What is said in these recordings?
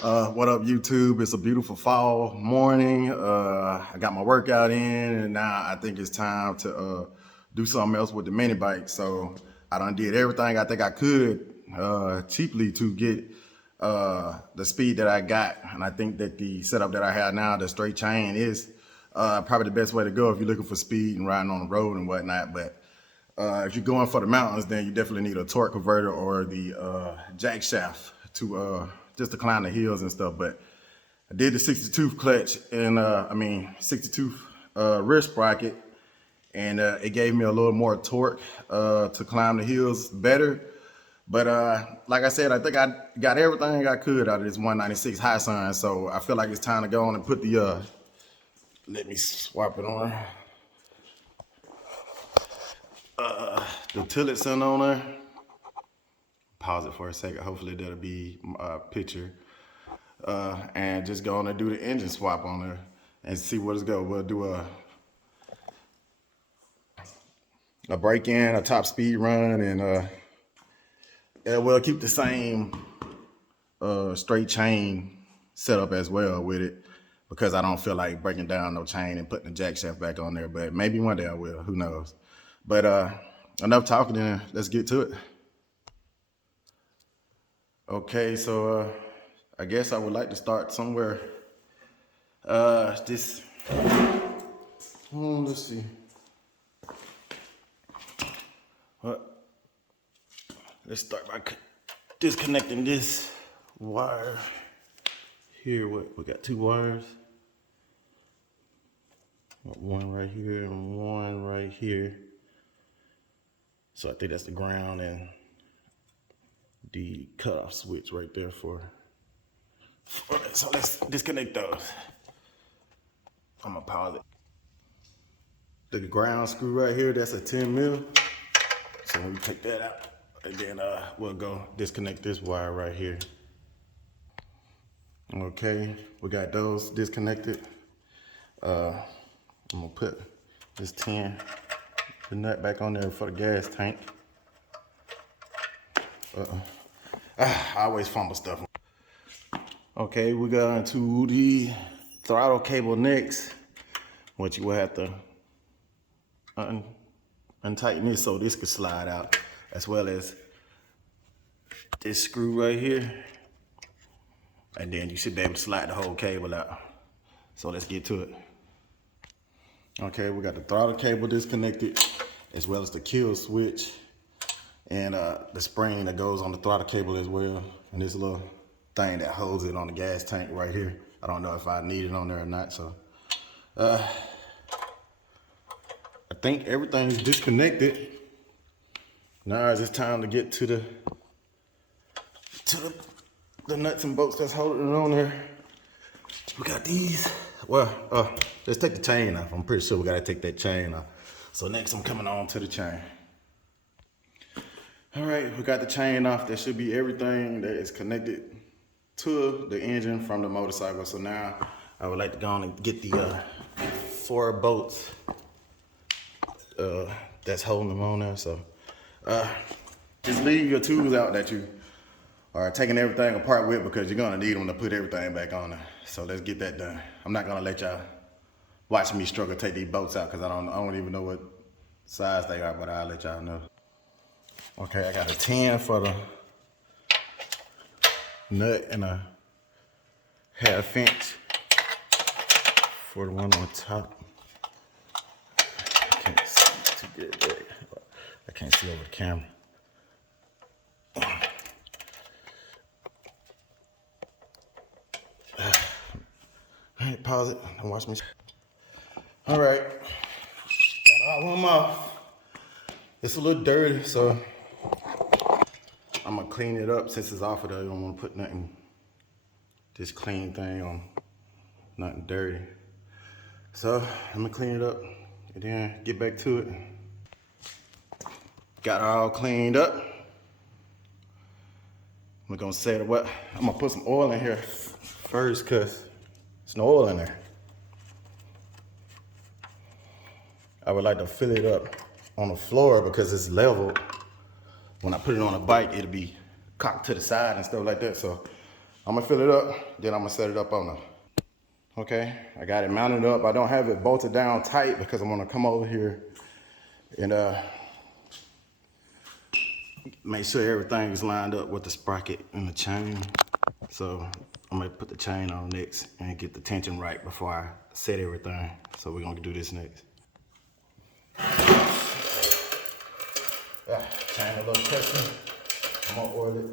What up, YouTube? It's a beautiful fall morning. I got my workout in, and now I think it's time to do something else with the mini bike. So I done did everything I think I could cheaply to get the speed that I got, and I think that the setup that I have now, the straight chain, is probably the best way to go if you're looking for speed and riding on the road and whatnot. But if you're going for the mountains, then you definitely need a torque converter or the jack shaft to just to climb the hills and stuff. But I did the 62 clutch and 62 wrist sprocket, and it gave me a little more torque to climb the hills better. But like I said, I think I got everything I could out of this 196 high sun. So I feel like it's time to go on and put the let me swap it on. The Tillotson on there. Pause it for a second. Hopefully that'll be a picture. And just go on and do the engine swap on there and see where it's go. We'll do a break-in, a top speed run, and we'll keep the same straight chain setup as well with it, because I don't feel like breaking down no chain and putting the jack shaft back on there. But maybe one day I will. Who knows? But enough talking, then let's get to it. Okay, so I guess I would like to start somewhere. Let's see. Let's start by disconnecting this wire here. We got two wires. One right here and one right here. So I think that's the ground and the cutoff switch right there for it. So let's disconnect those. I'm gonna pause it. The ground screw right here, that's a 10 mil. So we take that out, and then we'll go disconnect this wire right here. Okay, we got those disconnected. I'm gonna put this the nut back on there for the gas tank. I always fumble stuff. Okay, we got into the throttle cable next, which you will have to untighten this so this could slide out, as well as this screw right here, and then you should be able to slide the whole cable out. So let's get to it. Okay, we got the throttle cable disconnected, as well as the kill switch and the spring that goes on the throttle cable as well, and this little thing that holds it on the gas tank right here. I don't know if I need it on there or not, so I think everything's disconnected. Now it's just time to get to the nuts and bolts that's holding it on there. We got these. Well, let's take the chain off. I'm pretty sure we gotta take that chain off. So next I'm coming on to the chain. All right, we got the chain off. That should be everything that is connected to the engine from the motorcycle. So now I would like to go on and get the 4 bolts that's holding them on there. So just leave your tools out that you are taking everything apart with, because you're gonna need them to put everything back on there. So let's get that done. I'm not gonna let y'all watch me struggle to take these bolts out, because I don't even know what size they are, but I'll let y'all know. Okay, I got a 10 for the nut and a 1/2 inch for the one on top. I can't see too good there. I can't see over the camera. All right, pause it and watch me. All right, got all of them off. It's a little dirty, so I'm gonna clean it up since it's off of there. I don't want to put nothing, this clean thing on, nothing dirty. So I'm gonna clean it up and then get back to it. Got it all cleaned up. We're gonna set it up. I'm gonna put some oil in here first, cause there's no oil in there. I would like to fill it up on the floor because it's leveled. When I put it on a bike, it'll be cocked to the side and stuff like that. So I'm gonna fill it up, then I'm gonna set it up on there. Okay, I got it mounted up. I don't have it bolted down tight because I'm gonna come over here and make sure everything is lined up with the sprocket and the chain. So I'm gonna put the chain on next and get the tension right before I set everything. So we're gonna do this next. Chain a little testing. I'm gonna oil it.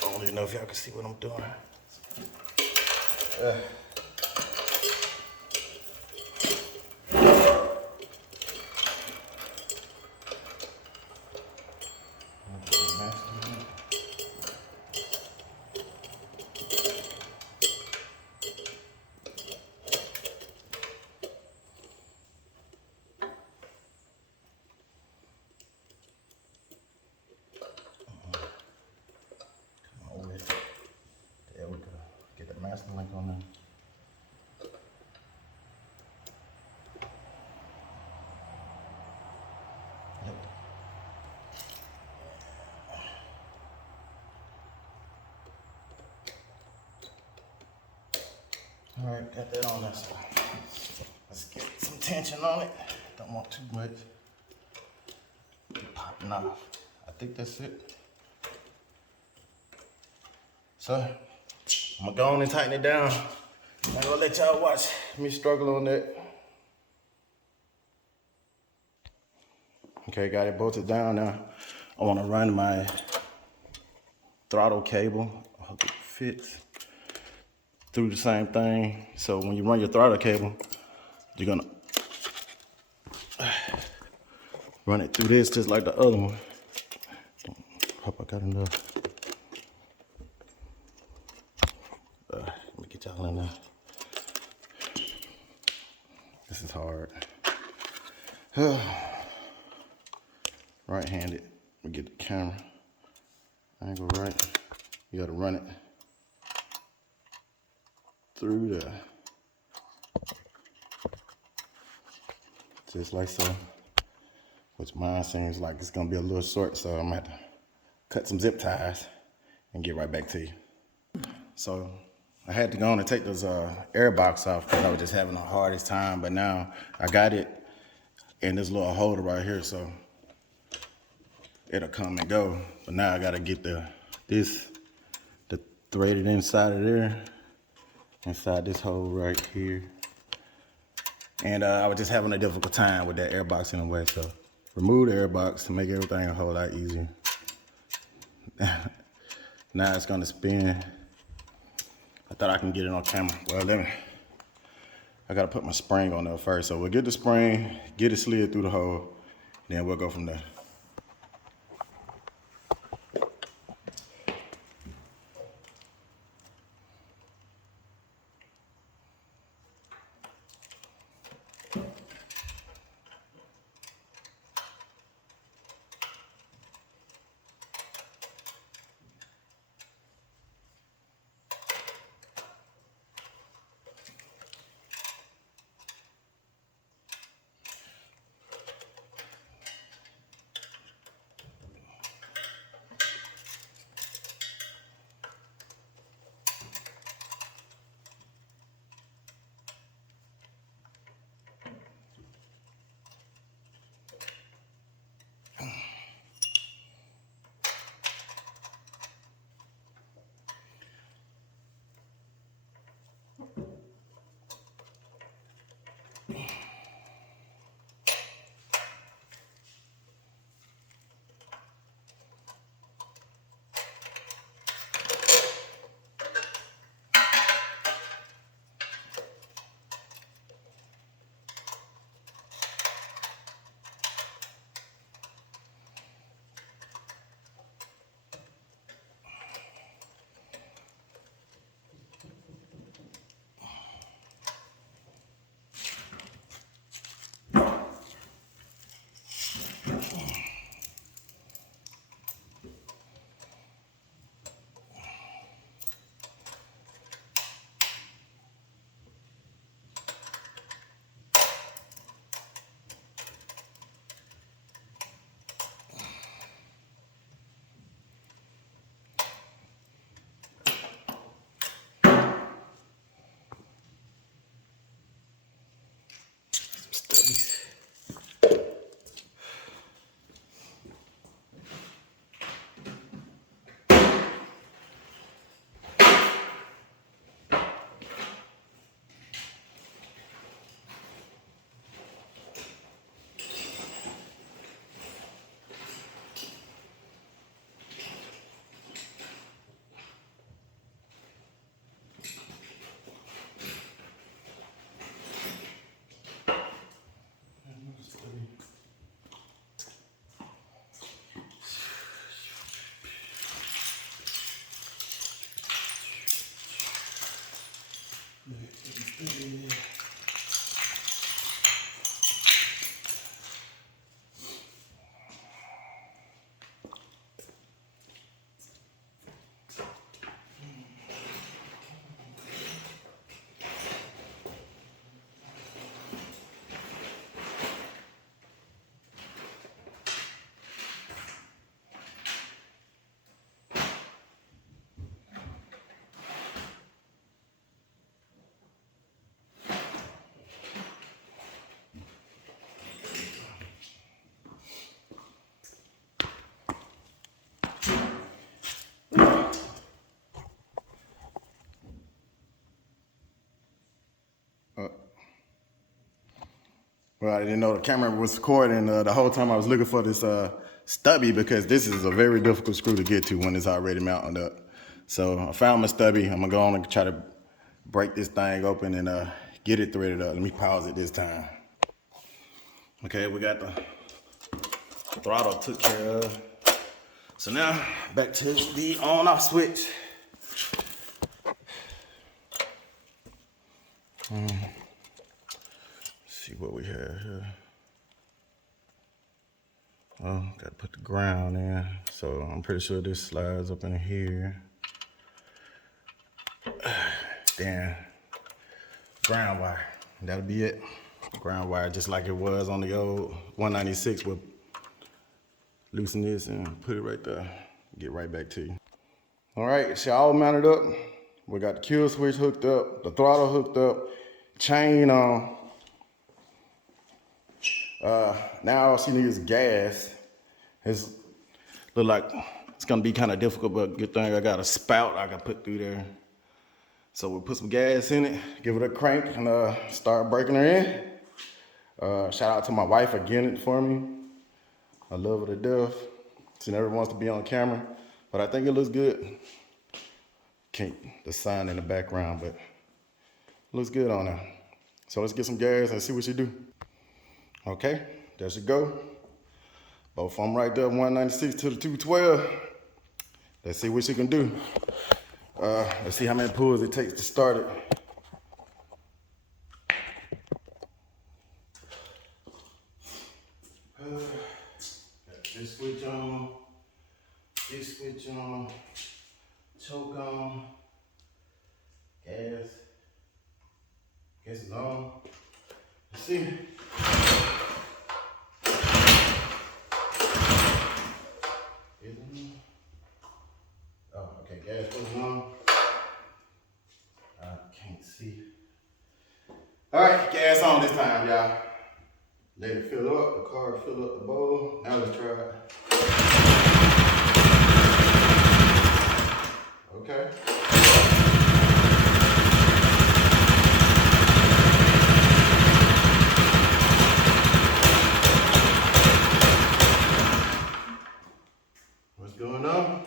I don't even know if y'all can see what I'm doing. There we go. Get the master link on there. All right, got that on there. So let's get some tension on it. Don't want too much popping off. I think that's it. So I'm gonna go on and tighten it down. I'm gonna let y'all watch me struggle on that. Okay, got it bolted down now. I wanna run my throttle cable. I hope it fits through the same thing. So when you run your throttle cable, you're gonna run it through this just like the other one. Hope I got enough. Let me get y'all in there. This is hard. Right-handed. We get the camera angle right. You gotta run it through the, just like so. Which mine seems like it's gonna be a little short, so I'm gonna have to cut some zip ties and get right back to you. So I had to go on and take those air box off because I was just having the hardest time, but now I got it in this little holder right here, so it'll come and go. But now I gotta get the threaded inside of there, inside this hole right here. And I was just having a difficult time with that air box in the way, so remove the air box to make everything a whole lot easier. Now it's gonna spin. I thought I can get it on camera. Well, I gotta put my spring on there first. So we'll get the spring, get it slid through the hole, then we'll go from there. Well, I didn't know the camera was recording the whole time I was looking for this stubby, because this is a very difficult screw to get to when it's already mounted up. So I found my stubby. I'm gonna go on and try to break this thing open and get it threaded up. Let me pause it this time. Okay, we got the throttle took care of. So now back to the on-off switch. Let's see what we have here. Oh, got to put the ground in. So I'm pretty sure this slides up in here. Damn. Ground wire. That'll be it. Ground wire, just like it was on the old 196. We'll loosen this and put it right there. Get right back to you. All right, it's all mounted up. We got the kill switch hooked up, the throttle hooked up, chain on. Now all she needs is gas. It's look like it's gonna be kind of difficult, but good thing I got a spout I can put through there. So we'll put some gas in it, give it a crank, and start breaking her in. Shout out to my wife for getting it for me. I love her to death. She never wants to be on camera, but I think it looks good. Can't the sun in the background, but it looks good on her. So let's get some gas and see what she do. Okay, there she go. Both of them right there, 196 to the 212. Let's see what she can do. Let's see how many pulls it takes to start it. Got this switch on, this switch on, choke on, gas is on. Let's see. Oh, okay, gas goes on. I can't see. All right, gas on this time, y'all. Let it fill up, the car fill up the bowl. Now let's try it. Okay. What's going on?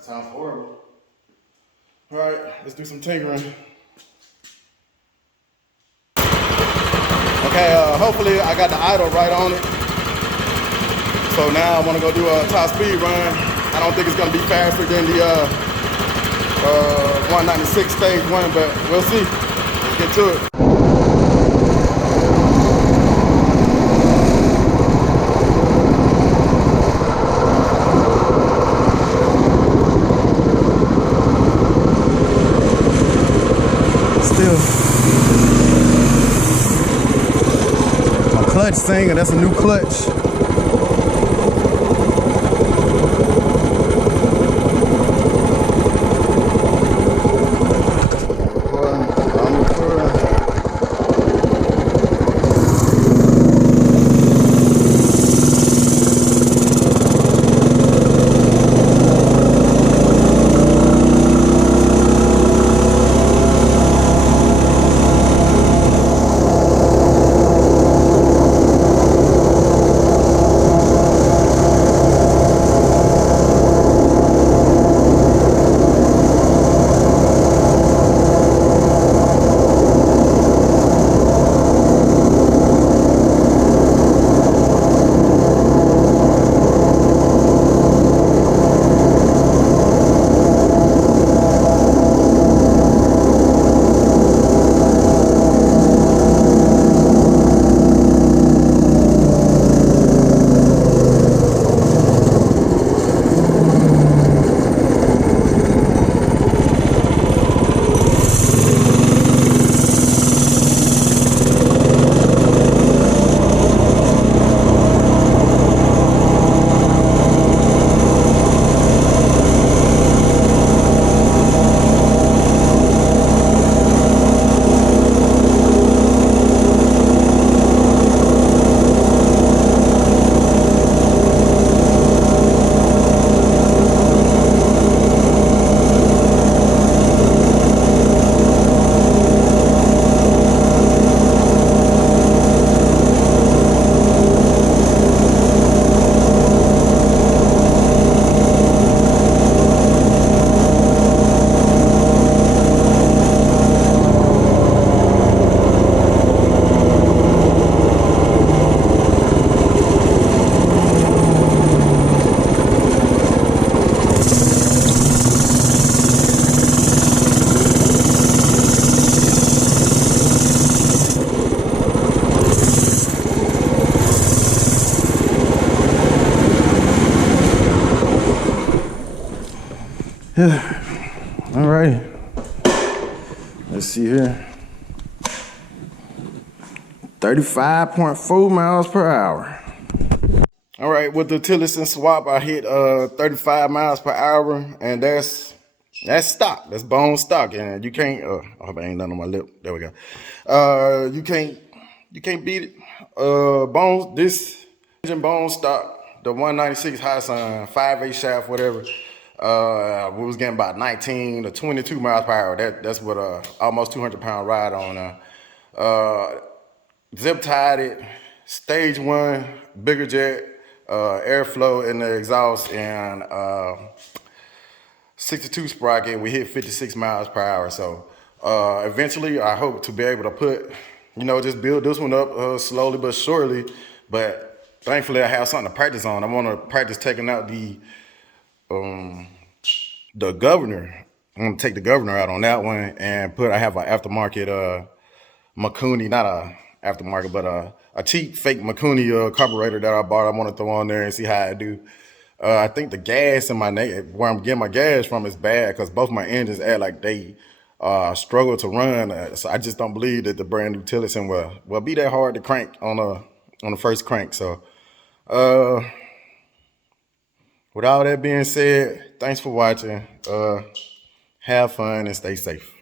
Sounds horrible. All right, let's do some tinkering. Okay, hopefully I got the idle right on it. So now I want to go do a top speed run. I don't think it's going to be faster than the 196 stage 1, but we'll see. Let's get to it. My clutch singing, that's a new clutch. All right. Let's see here. 35.4 miles per hour. All right, with the Tillotson swap, I hit 35 miles per hour, and that's stock. That's bone stock, and you can't. I hope I ain't nothing on my lip. There we go. You can't beat it. Bones. This engine bone stock, the 196 high sun, 5/8 shaft, whatever. We was getting about 19 to 22 miles per hour. That's what almost 200-pound ride on. Zip tied it, stage 1, bigger jet, airflow in the exhaust, and 62 sprocket. We hit 56 miles per hour. So eventually I hope to be able to put, just build this one up slowly but surely. But thankfully I have something to practice on. I want to practice taking out the governor. I'm going to take the governor out on that one and I have an aftermarket Makuni, not a aftermarket, but a cheap fake Makuni carburetor that I bought. I want to throw on there and see how I do. I think the gas in where I'm getting my gas from is bad because both my engines act like they struggle to run. So I just don't believe that the brand new Tillotson will be that hard to crank on the first crank. So with all that being said, thanks for watching. Have fun and stay safe.